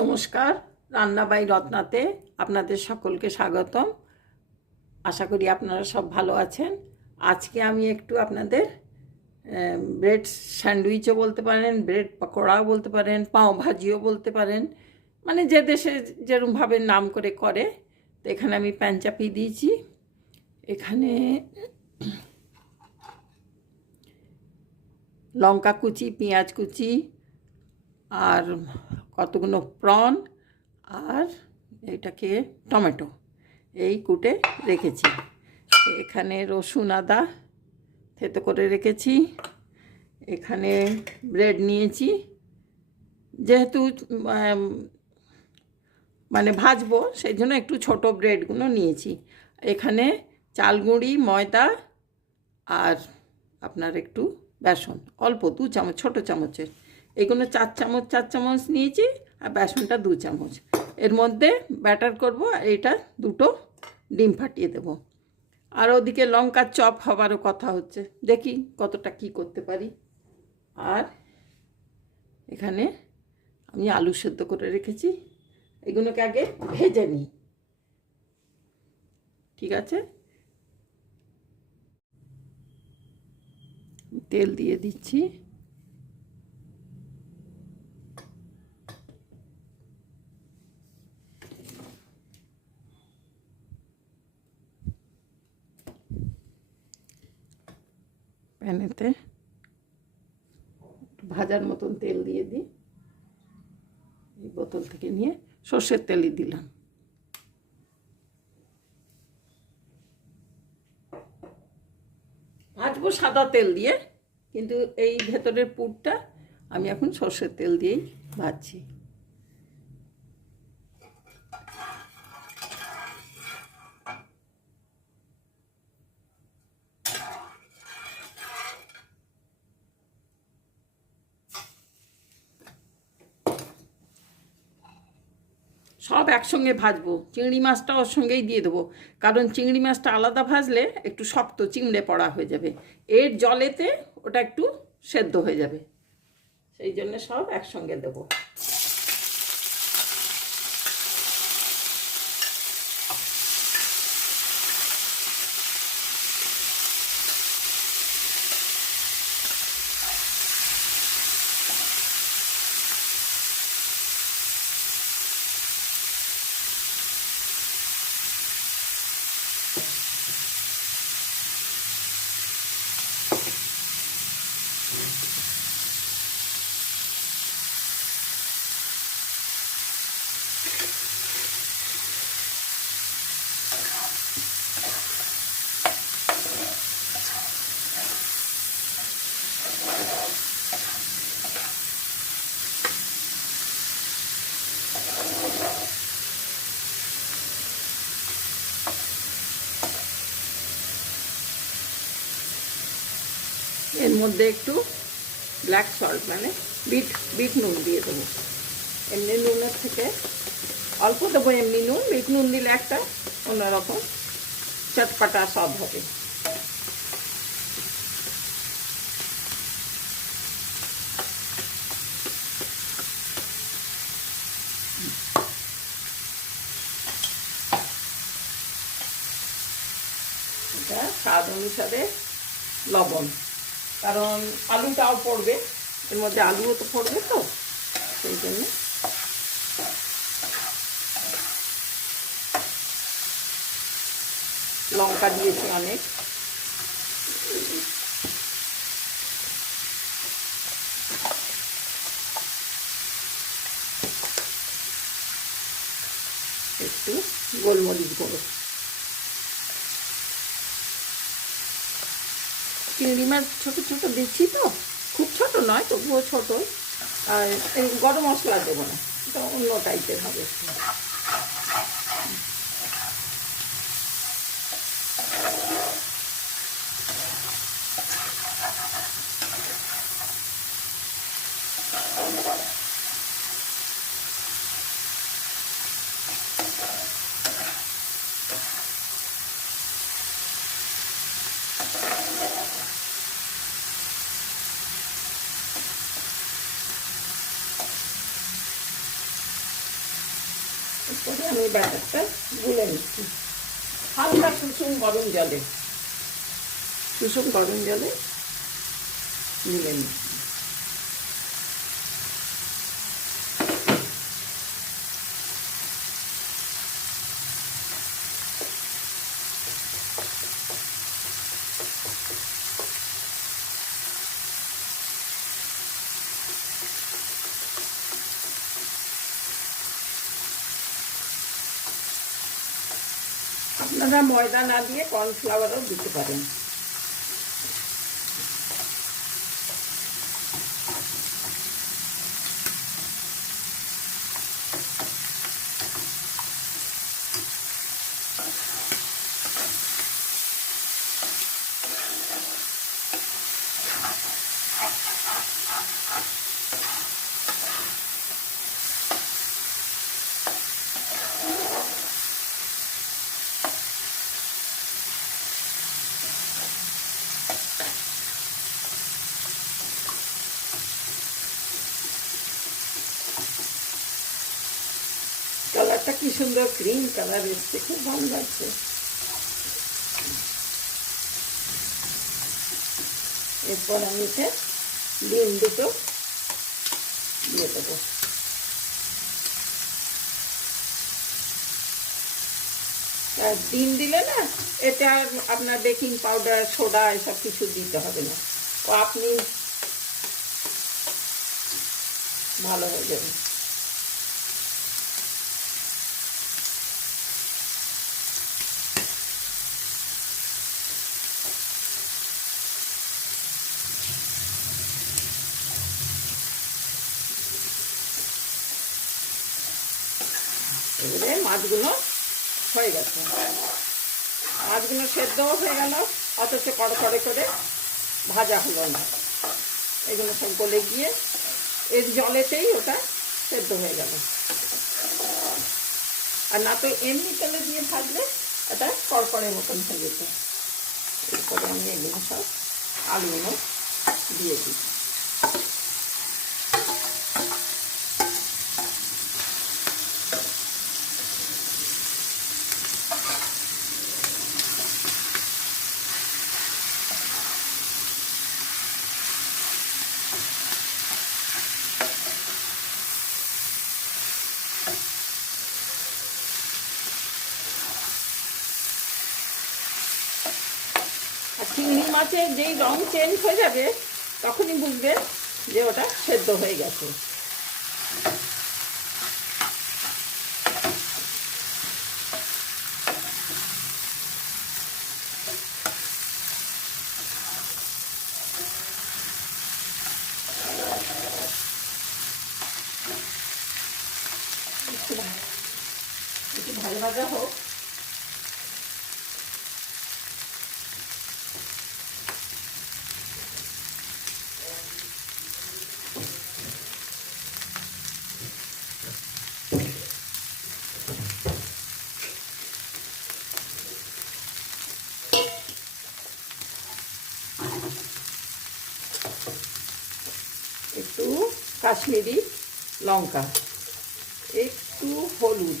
নমস্কার, রান্না বাই রত্নাতে আপনাদের সকলকে স্বাগতম। আশা করি আপনারা সব ভালো আছেন। আজকে আমি একটু আপনাদের ব্রেড স্যান্ডউইচও বলতে পারেন, ব্রেড পকোড়াও বলতে পারেন, পাও ভাজিও বলতে পারেন, মানে যে দেশে যেরকমভাবে নাম করে। তো এখানে আমি প্যান চাপিয়ে দিয়েছি। এখানে লঙ্কা কুচি, পেঁয়াজ কুচি, আর কতগুলো প্রন, আর এটাকে টমেটো এই কুটে রেখেছি। এখানে রসুন আদা থেতো করে রেখেছি। এখানে ব্রেড নিয়েছি, যেহেতু মানে ভাজবো সেই জন্য একটু ছোট ব্রেডগুলো নিয়েছি। এখানে চালগুঁড়ি, ময়দা আর আপনার একটু বেসন, অল্প 2 চামচ, ছোটো চামচের। এগুলো 4 চামচ নিয়েছি, আর বেসনটা 2 চামচ। এর মধ্যে ব্যাটার করব, আর এটা 2টো ডিম ফাটিয়ে দেব। আর ওদিকে লঙ্কার চপ হবারও কথা হচ্ছে, দেখি কতটা কি করতে পারি। আর এখানে আমি আলু সেদ্ধ করে রেখেছি, এগুলোকে আগে ভেজে নিই। ঠিক আছে, তেল দিয়ে দিচ্ছি। প্যানেতে ভাজার মতন তেল দিয়ে দিই। এই বোতল থেকে নিয়ে সর্ষের তেলই দিলাম। ভাজবো সাদা তেল দিয়ে, কিন্তু এই ভেতরের পুরটা আমি এখন সর্ষের তেল দিয়েই ভাজছি। সব একসঙ্গে ভাজবো, চিংড়ি মাছটা ওর সঙ্গেই দিয়ে দেবো, কারণ চিংড়ি মাছটা আলাদা ভাজলে একটু শক্ত চিংড়ে পড়া হয়ে যাবে, এর জলেতে ওটা একটু সেদ্ধ হয়ে যাবে, সেই জন্য সব একসঙ্গে দেবো। এর মধ্যে একটু ব্ল্যাক সল্ট, মানে বিট নুন দিয়ে দেবো। এমনি নুনের থেকে অল্প দেবো, এমনি নুন। বিট নুন দিলে একটা অন্যরকম চটপাটা স্বাদ হবে। এটা স্বাদ অনুসারে লবণ, কারণ আলুটাও পড়বে এর মধ্যে, আলুও তো পড়বে, তো সেই জন্য লঙ্কা দিয়েছি অনেক। একটু গোলমরিচ গুঁড়ো। চিংড়ি মাছ ছোটো ছোটো দিচ্ছি, তো খুব ছোট নয়, তবুও ছোট। আর গরম মশলা দেবো না, এটা অন্য টাইপের হবে। করে আমি ব্যাটারটা গুলে নিচ্ছি হালকা সুষুম গরম জলে গুলে নিচ্ছি। আপনারা ময়দা না দিয়ে কর্নফ্লাওয়ারও দিতে পারেন। কালারটা কি সুন্দর গ্রিন কালার এসছে, খুব ভালো লাগছে। এরপর আমি এতে ডিম দুটো দিয়ে দেবো। ডিম দিলে না এতে আর আপনার বেকিং পাউডার সোডা এসব কিছু দিতে হবে না, ও আপনি ভালো হয়ে যাবে। এবারে মাছগুলো হয়ে গেছে, মাছগুলো সেদ্ধও হয়ে গেল, অথচ কড়কড়ে করে ভাজা হলো না। এগুলো সব গলে গিয়ে এর জলেতেই ওটা সেদ্ধ হয়ে গেল। আর না তো এমনি তেলে দিয়ে ভাজলে এটা কড়কড়ে মতন হয়ে যেত। এরপরে আমি এগুলো সব আলুগুলো দিয়ে দিই। আর চিংড়ি মাছের যেই রং চেঞ্জ হয়ে যাবে তখনই বুঝবে যে ওটা সেদ্ধ হয়ে গেছে। একটু ভাজা ভাজা হোক। একটু কাশ্মীরি লঙ্কা, একটু হলুদ,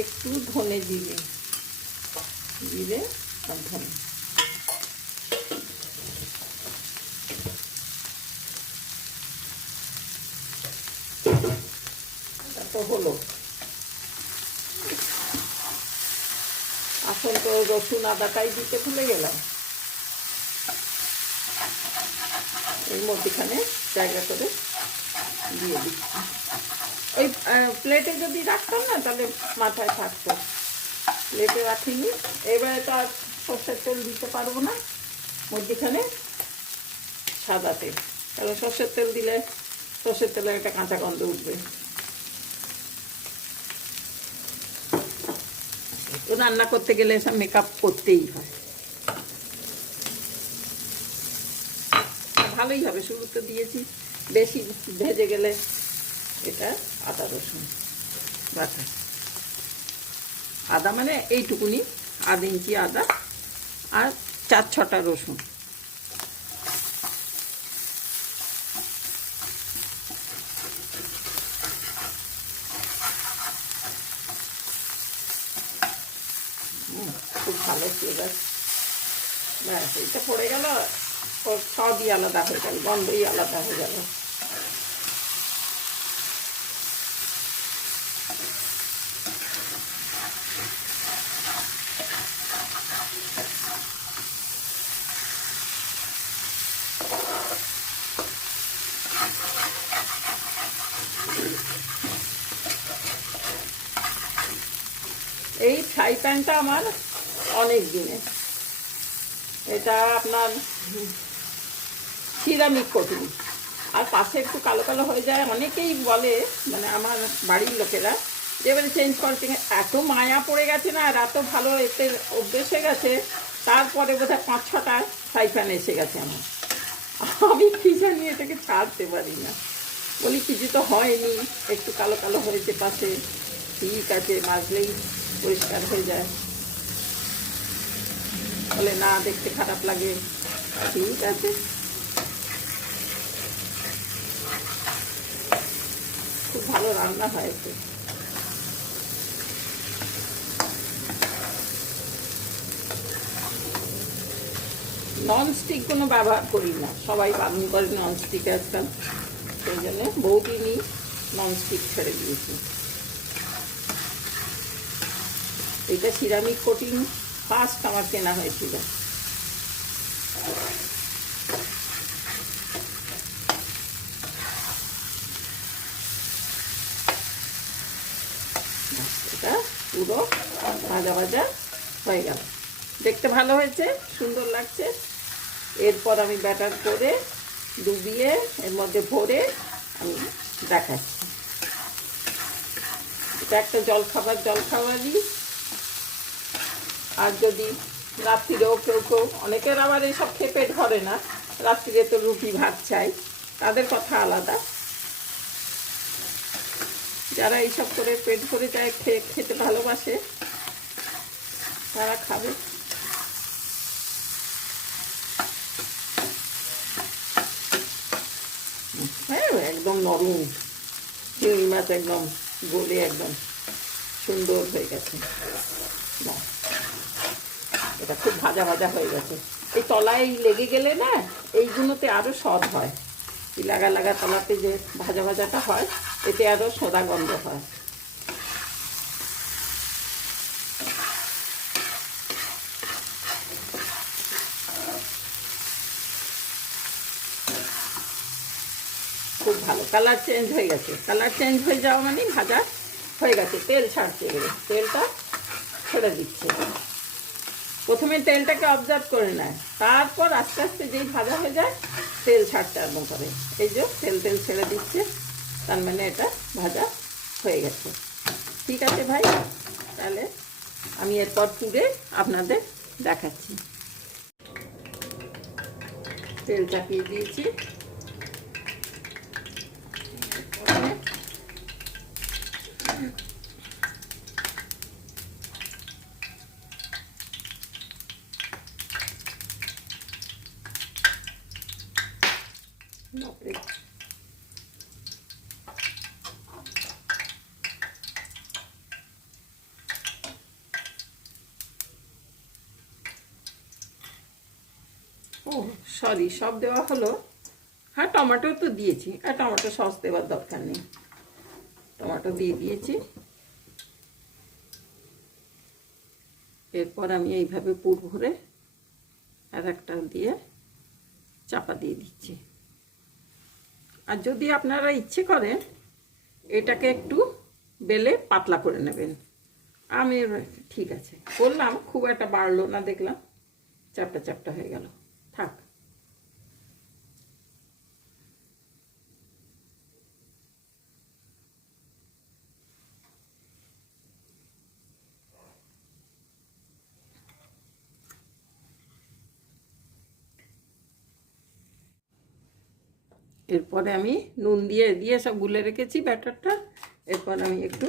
একটু ধনে জিরে আর ধনে, তো হলো। এখন তো রসুন আদাটাই দিতে ভুলে গেলাম। এর মধ্যেখানে জায়গা করে দিয়ে দিচ্ছি। ওই প্লেটে যদি রাখতাম না তাহলে মাথায় থাকতো, প্লেটে রাখিনি। এবারে তো আর সর্ষের তেল দিতে পারবো না, মধ্যেখানে সাদা তেল, কারণ সর্ষের তেল দিলে সর্ষের তেলের একটা কাঁচা গন্ধ উঠবে। তো রান্না করতে গেলে এসব মেকআপ করতেই হয়। ভালোই হবে, শুরুতে দিয়েছি, বেশি ভেজে গেলে এটা আদা রসুন বাটা, আদা মানে এইটুকুনি, 1/2 ইঞ্চি আদা আর 4-6টা রসুন। ভালো ফ্লেভার। ব্যাস এটা পড়ে গেল, ওর সবই আলাদা হয়ে গেল, গন্ধই আলাদা হয়ে গেল। এই ফ্রাই প্যানটা আমার অনেক দিনের, এটা আপনার সিরামিক কোটিং, আর পাশে একটু কালো কালো হয়ে যায়। অনেকেই বলে, মানে আমার বাড়ির লোকেরা, যে এবারে চেঞ্জ করতে এত মায়া পড়ে গেছে না, আর এত ভালো এতে অভ্যেস হয়ে গেছে, তারপরে বোধহয় 5-6টা ফ্রাই প্যান এসে গেছে আমার। আমি কি জানি এটাকে ছাড়তে পারি না, বলি কিছু তো হয়নি, একটু কালো কালো হয়েছে পাশে, ঠিক আছে, মাজলেই পরিষ্কার হয়ে যায়। বলে না, দেখতে খারাপ লাগে, ঠিক আছে। খুব ভালো রান্না হয়েছে। ননস্টিক কোনো ব্যবহার করি না, সবাই বারণ করে ননস্টিক একটা, সেই জন্য বহুদিনই ননস্টিক ছেড়ে দিয়েছি। এটা সিরামিক কোটিং ফার্স্ট আমার কেনা হয়েছিল। এটা পুরো ভাজা ভাজা হয়ে গেল, দেখতে ভালো হয়েছে, সুন্দর লাগছে। এরপর আমি ব্যাটার করে ডুবিয়ে এর মধ্যে ভরে আমি দেখাচ্ছি। এটা একটা জলখাবারই। আর যদি রাত্রিরেও কেউ অনেকের আবার এইসব খেয়ে পেট ভরে না, রাত্রিরে তো রুটি ভাত চাই, তাদের কথা আলাদা। যারা এইসব করে পেট ভরে যায়, খেতে ভালোবাসে, তারা খাবে। হ্যাঁ, একদম নরম চিংড়ি মাছ, একদম গলে একদম সুন্দর হয়ে গেছে। এটা খুব ভাজা ভাজা হয়ে গেছে। এই তলায় লেগে গেলে না, এইগুলোতে আরও স্বাদ হয়। এই লাগা লাগা তলাতে যে ভাজা ভাজাটা হয়, এতে আরও সোদা গন্ধ হয়। খুব ভালো কালার চেঞ্জ হয়ে গেছে। কালার চেঞ্জ হয়ে যাওয়া মানে ভাজা হয়ে গেছে, তেল ছাড়ছে, এবারে তেলটা ছেড়ে দিচ্ছে। প্রথমে তেলটাকে অবজার্ভ করে নেয়, তারপর আস্তে আস্তে যেই ভাজা হয়ে যায় তেল ছাড়তে আরম্ভ করে। এই যে তেল ছেড়ে দিচ্ছে, তার মানে এটা ভাজা হয়ে গেছে। ঠিক আছে ভাই, তাহলে আমি এরপর তুলে আপনাদের দেখাচ্ছি। তেল চাপিয়ে দিয়েছি, ও সরি, সব দেওয়া হলো। হ্যাঁ, টমেটো তো দিয়েছি, আর টমেটো সস দেওয়ার দরকার নেই, টমেটো দিয়ে দিয়েছি। এরপর আমি এইভাবে পুর ভরে আর একটা দিয়ে চাপা দিয়ে দিচ্ছি। আর যদি আপনারা ইচ্ছে করেন, এটাকে একটু বেলে পাতলা করে নেবেন। আমি ঠিক আছে করলাম, খুব একটা বাড়লো না, দেখলাম চ্যাপটা চ্যাপটা হয়ে গেল, থাক। এরপরে আমি নুন দিয়ে সব গুলে রেখেছি ব্যাটারটা। এরপর আমি একটু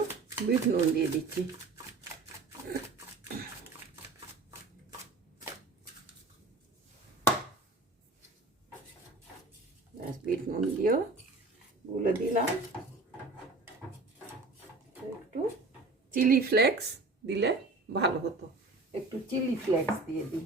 বিট নুন দিয়ে দিচ্ছি। বিট নুন দিয়েও গুলে দিলাম। একটু চিলি ফ্লেক্স দিলে ভালো হতো, একটু চিলি ফ্লেক্স দিয়ে দিই।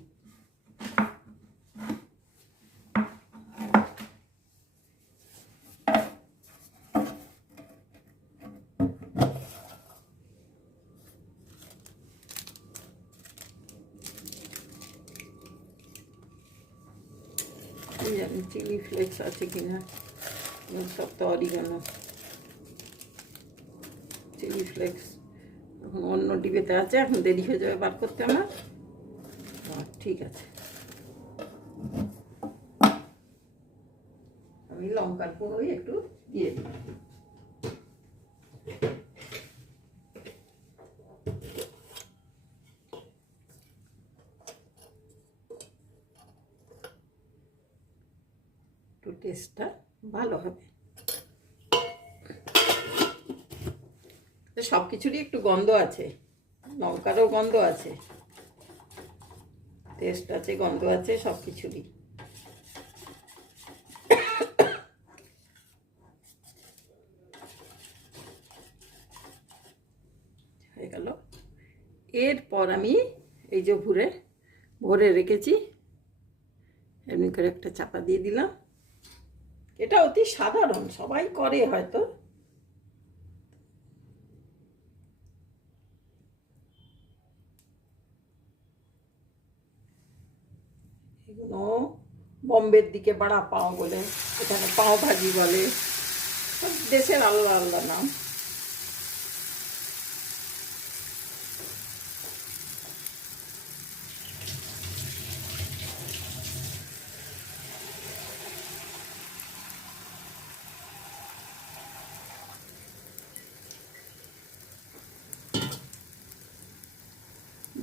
জানি চিলি ফ্লেক্স আছে কিনা, সব তো অরিগানো। চিলি ফ্লেক্স এখন অন্য ডিবেতে আছে, এখন দেরি হয়ে যাবে বার করতে আমার। ঠিক আছে, আমি লঙ্কার গুঁড়োই একটু দিয়ে দিই। একটু টেস্টটা ভালো হবে। সব কিছুরই একটু গন্ধ আছে, লঙ্কারও গন্ধ আছে, টেস্ট আছে, গন্ধ আছে সব কিছুরই। হয়ে গেল। এরপর আমি এই যে ভরে রেখেছি, এমনি করে একটা চাপা দিয়ে দিলাম। এটা অতি সাধারণ, সবাই করে হয়তো। এগুলো বম্বের দিকে বড়া পাও বলে, এখানে পাও ভাজি বলে, সব দেশের আলাদা আলাদা নাম।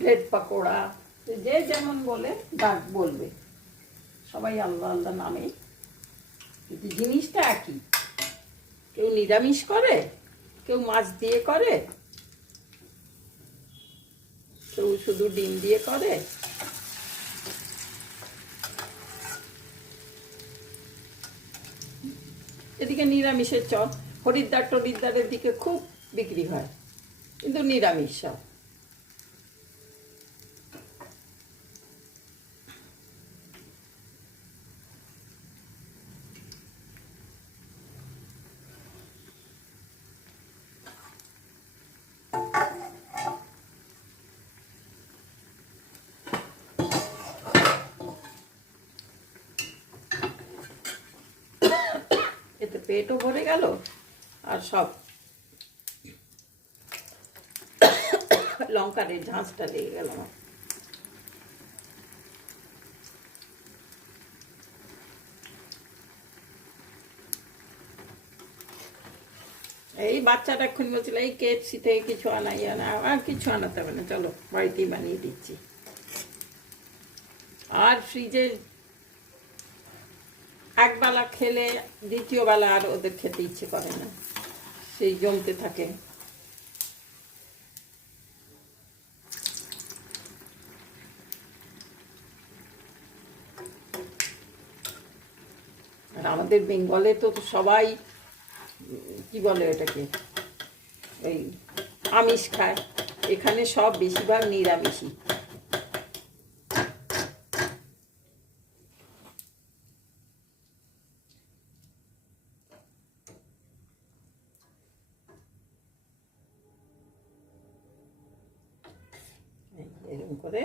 ব্রেড পাকোড়া, যে যেমন বলে বলবে, সবাই আলাদা আলাদা নামে, কিন্তু জিনিসটা একই। কেউ নিরামিষ করে, কেউ মাছ দিয়ে করে, কেউ শুধু ডিম দিয়ে করে। এদিকে নিরামিষের চপ হরিদ্বার টরিদ্বারের দিকে খুব বিক্রি হয়, কিন্তু নিরামিষ সব। এতে পেটও ভরে গেল, আর সব লঙ্কার এই ঝাঁঝটা লেগে গেল আমার। এই বাচ্চাটা এক্ষুনি বলছিল এই KFC থেকে কিছু আনাই আনা, আর কিছু আনাতে হবে না, চলো বাড়িতেই বানিয়ে দিচ্ছি। আর ফ্রিজে একবেলা খেলে দ্বিতীয় বেলা আর ওদের খেতে ইচ্ছে করে না, সেই জমতে থাকে। আর আমাদের বেঙ্গলে তো সবাই কি বলে এটাকে, এই আমিষ খায়, এখানে সব বেশিরভাগ নিরামিষই। এরকম করে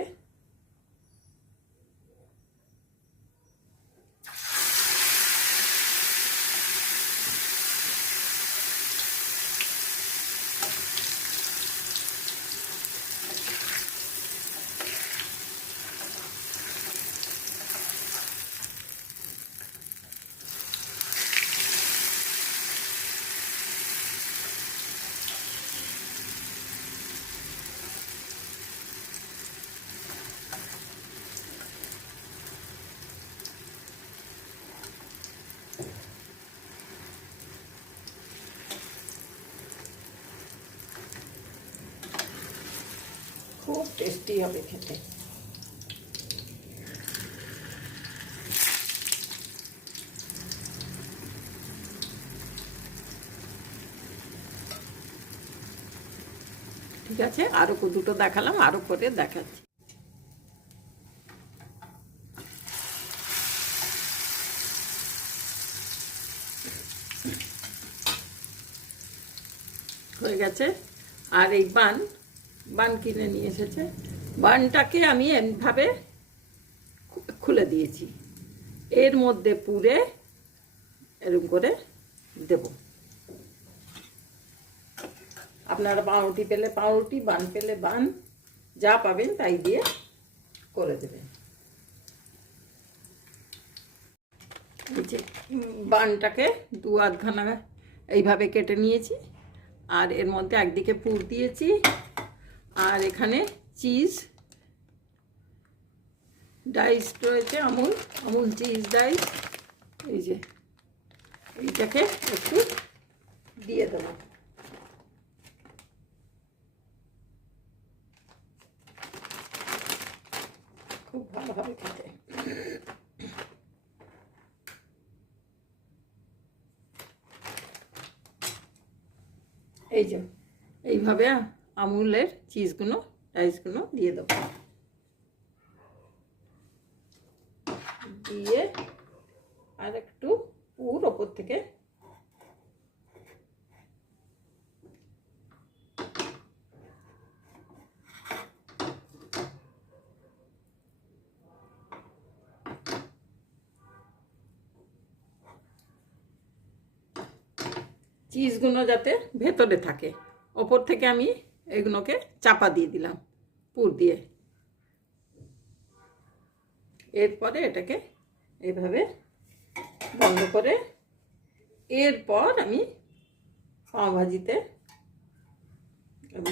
খুব টেস্টি হবে খেতে। ঠিক আছে, আরও দুটো দেখালাম, আরও করে দেখাচ্ছি। গেছে। আর এই বান কিনে নিয়ে এসেছে, বানটাকে আমি এমনিভাবে খুলে দিয়েছি, এর মধ্যে পুরে এরকম করে দেব। আপনারা পাউরুটি পেলে পাউরুটি, বান পেলে বান, যা পাবেন তাই দিয়ে করে দেবেন। এই যে বানটাকে 2-8খানা এইভাবে কেটে নিয়েছি, আর এর মধ্যে একদিকে পুর দিয়েছি, আর এখানে চিজ ডাইস রয়েছে, আমুল চিজ ডাইস। এই যে এইটাকে একটু দিয়ে দেবো। খুব ভালোভাবে খেতে। এই যে এইভাবে আমুলের চিজগুলো ডাইসগুলো দিয়ে দেবো, দিয়ে আর একটু পুর ওপর থেকে চিজগুলো যাতে ভেতরে থাকে, ওপর থেকে আমি এগুলোকে চাপা দিয়ে দিলাম পুর দিয়ে। এরপরে এটাকে এইভাবে বন্ধ করে, এরপর আমি পাওভাজিতে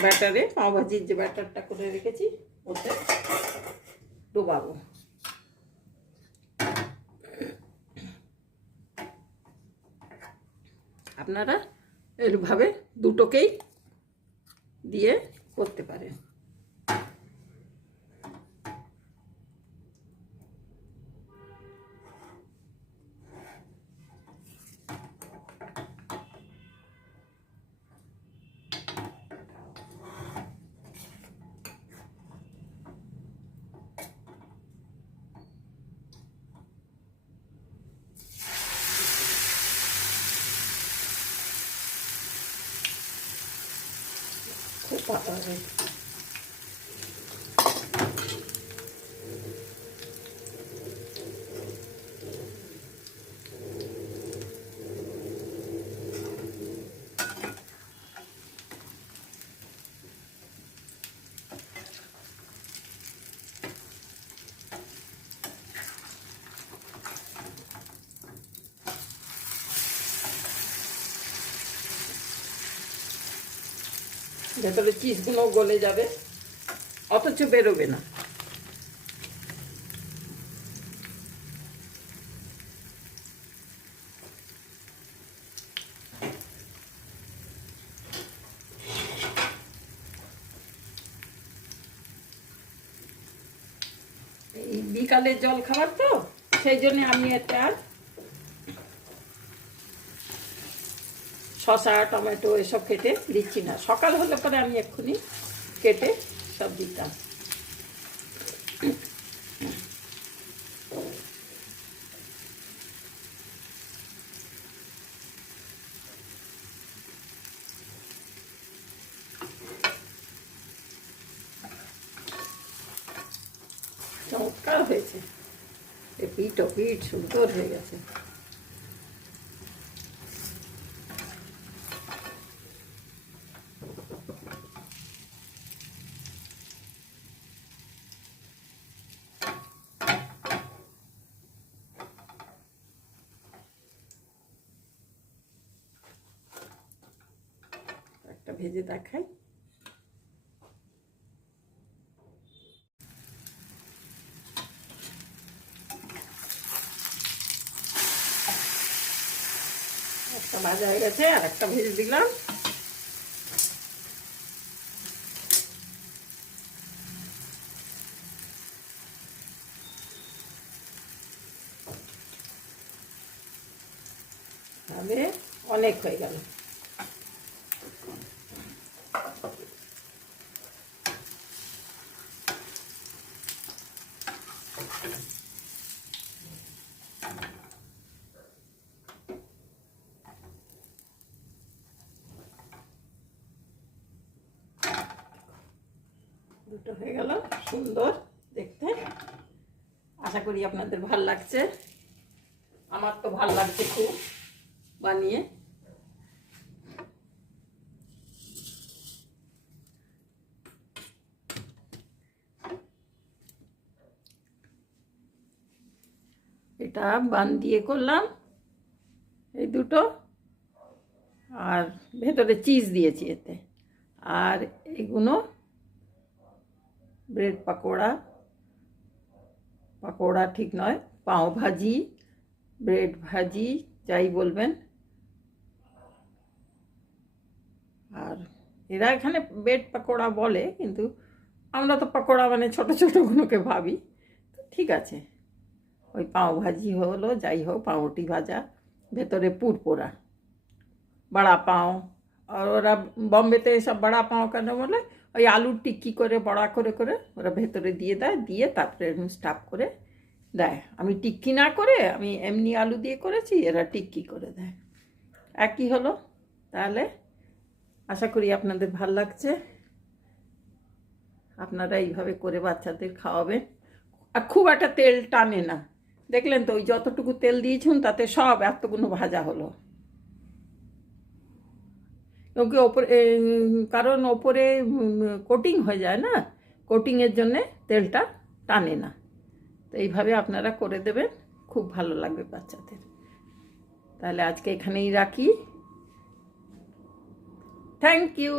ব্যাটারে, পাওভাজির যে ব্যাটারটা করে রেখেছি ওতে ডোবাবো। আপনারা এরভাবে দুটোকেই দিয়ে করতে পারেন। খুব ভালো হবে। ভেতরে চিজগুলো গলে যাবে, অথচ বেরোবে না। এই বিকালের জল খাবার তো, সেই জন্য আমি একটা শসা টমেটো এসব কেটে দিচ্ছি না। সকাল হলে পরে আমি এক্ষুনি কেটে সব দিতাম। চমৎকার হয়েছে, পিঠ সুন্দর হয়ে গেছে। একটা ভেজে দেখাই। একটা ভাজা হয়ে গেছে, আর একটা ভেজে দিলাম। তাহলে অনেক হয়ে গেল। দুটো হয়ে গেল, সুন্দর দেখতে। আশা করি আপনাদের ভাল লাগছে, আমার তো ভাল লাগছে খুব বানিয়ে। এটা বান দিয়ে করলাম এই দুটো, আর ভেতরে চিজ দিয়েছি এতে। আর এগুলো ব্রেড পাকোড়া, পাকোড়া ঠিক নয়, পাও ভাজি, ব্রেড ভাজি যাই বলবেন। আর এরা এখানে ব্রেড পাকোড়া বলে, কিন্তু আমরা তো পাকোড়া মানে ছোটো ছোটোগুলোকে ভাবি। ঠিক আছে, ওই পাও ভাজি হলো, যাই হোক, পাউরুটি ভাজা, ভেতরে পুরপোড়া, বড়া পাও। আর ওরা বম্বেতে এসব বড়া পাও কেন বলে, ওই আলুর টিক্কি করে বড়া করে করে ওরা ভেতরে দিয়ে দেয়, দিয়ে তারপরে এরকম স্টাফ করে দেয়। আমি টিক্কি না করে আমি এমনি আলু দিয়ে করেছি, এরা টিক্কি করে দেয়, একই হলো। তাহলে আশা করি আপনাদের ভাল লাগছে, আপনারা এইভাবে করে বাচ্চাদের খাওয়াবেন। আর খুব একটা তেল টানে না, দেখলেন তো, ওই যতটুকু তেল দিয়েছুন তাতে সব এতগুলো ভাজা হলো। ওকে ওপরে, কারণ ওপরে কোটিং হয়ে যায় না, কোটিংয়ের জন্যে তেলটা টানে না। তো এইভাবে আপনারা করে দেবেন, খুব ভালো লাগবে বাচ্চাদের। তাহলে আজকে এখানেই রাখি, থ্যাংক ইউ।